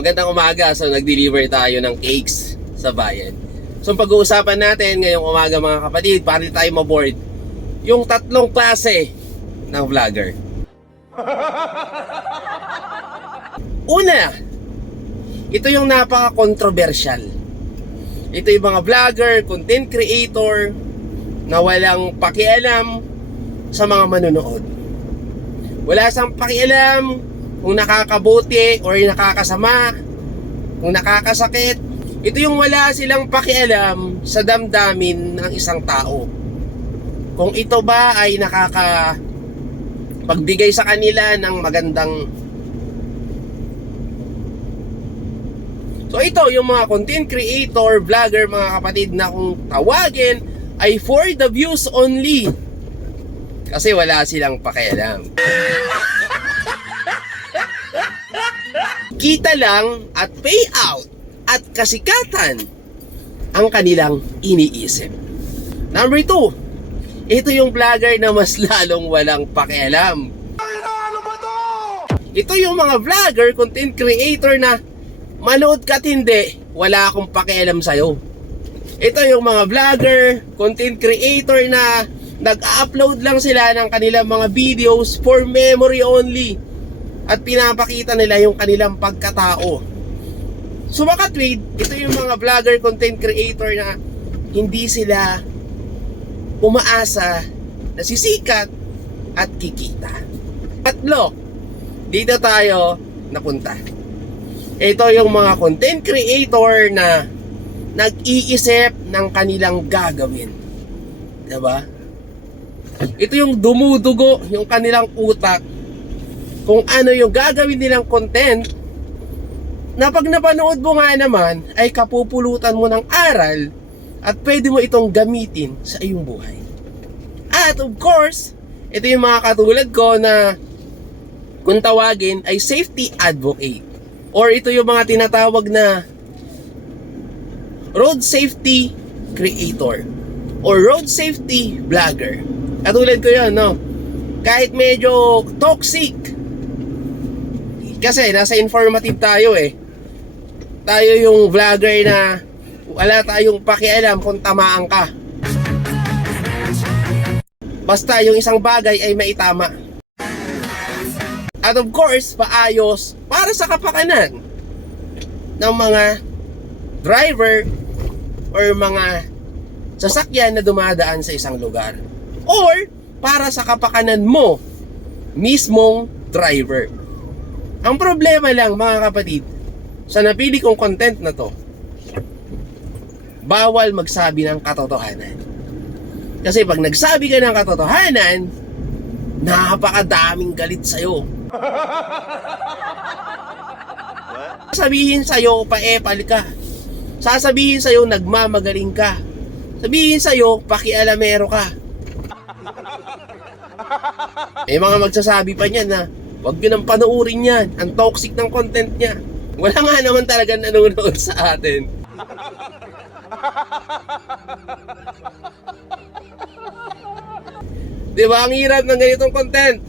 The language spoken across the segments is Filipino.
Magandang umaga. So nag-deliver tayo ng cakes sa bayan. So pag-uusapan natin ngayong umaga mga kapatid, para tayo maboard, yung tatlong klase ng vlogger. Una, ito yung napaka-controversial. Ito yung mga vlogger, content creator na walang pakialam sa mga manonood. Wala siyang pakialam kung nakakabuti or nakakasama, kung nakakasakit. Ito yung wala silang pakialam sa damdamin ng isang tao. Kung ito ba ay pagbigay sa kanila ng magandang. So ito yung mga content creator, vlogger mga kapatid na kung tawagin ay for the views only. Kasi wala silang pakialam. Kita lang at payout at kasikatan ang kanilang iniisip. Number 2, ito yung vlogger na mas lalong walang pakialam. Ito yung mga vlogger, content creator na manood ka't hindi, wala akong pakialam sa'yo. Ito yung mga vlogger, content creator na nag-upload lang sila ng kanilang mga videos for memory only. At pinapakita nila yung kanilang pagkatao. So makatwid, ito yung mga vlogger, content creator na hindi sila umaasa na sisikat at kikita. Tatlo, dito tayo napunta. Ito yung mga content creator na nag-iisip ng kanilang gagawin. Diba? Ito yung dumudugo yung kanilang utak kung ano yung gagawin nilang content na pag napanood mo nga naman ay kapupulutan mo ng aral at pwede mo itong gamitin sa iyong buhay. At of course, ito yung mga katulad ko na kung tawagin ay safety advocate, or ito yung mga tinatawag na road safety creator or road safety vlogger. Katulad ko yun, no? Kahit medyo toxic, kasi nasa informative tayo eh. Tayo yung vlogger na wala tayong pakialam kung tamaan ka. Basta yung isang bagay ay maitama. At of course, paayos para sa kapakanan ng mga driver or mga sasakyan na dumadaan sa isang lugar. Or para sa kapakanan mo mismong driver. Ang problema lang mga kapatid, sa napili kong content na to, bawal magsabi ng katotohanan. Kasi pag nagsabi ka ng katotohanan, napakadaming galit sa'yo. Sabihin sa'yo, paepal ka. Sasabihin sa'yo, nagmamagaling ka. Sabihin sa'yo, pakialamero ka. May mga magsasabi pa niyan na huwag nyo nang panuurin yan. Ang toxic ng content niya. Wala nga naman talaga nanonood sa atin. Diba? Ang hirap ng ganitong content.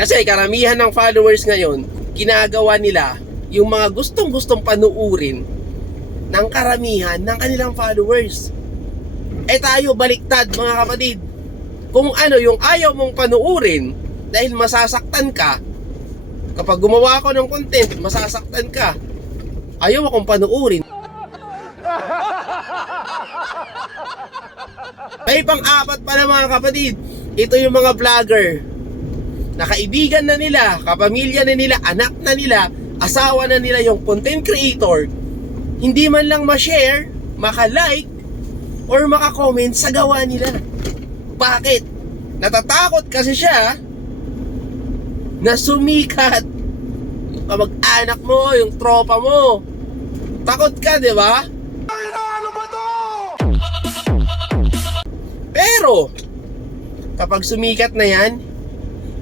Kasi karamihan ng followers ngayon, ginagawa nila yung mga gustong-gustong panuurin ng karamihan ng kanilang followers. Eh tayo baliktad mga kapatid. Kung ano yung ayaw mong panuurin dahil masasaktan ka, kapag gumawa ako ng content, masasaktan ka, ayaw akong panuurin. May pang-apat pala mga kapatid. Ito yung mga vlogger na kaibigan na nila, kapamilya na nila, anak na nila, asawa na nila yung content creator, hindi man lang ma-share, maka-like, or maka-comment sa gawa nila. Bakit? Natatakot kasi siya na sumikat. Yung kamag-anak mo, yung tropa mo. Takot ka, di ba? Ano ba to? Pero kapag sumikat na yan,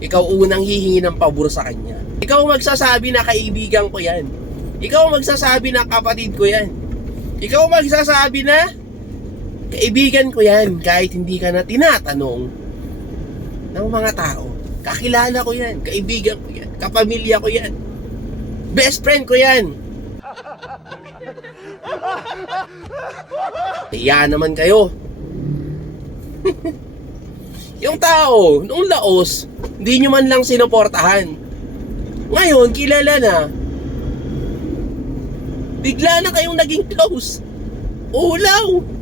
ikaw unang hihingi ng pabor sa kanya. Ikaw magsasabi na kaibigan ko yan. Ikaw magsasabi na kapatid ko yan. Ikaw magsasabi na kaibigan ko yan kahit hindi ka na tinatanong ng mga tao. Kakilala ko yan, kaibigan ko yan, kapamilya ko yan. Best friend ko yan. Kaya naman kayo. Yung tao, noong laos, hindi nyo man lang sinuportahan. Ngayon, kilala na. Bigla na kayong naging close. Ulaw.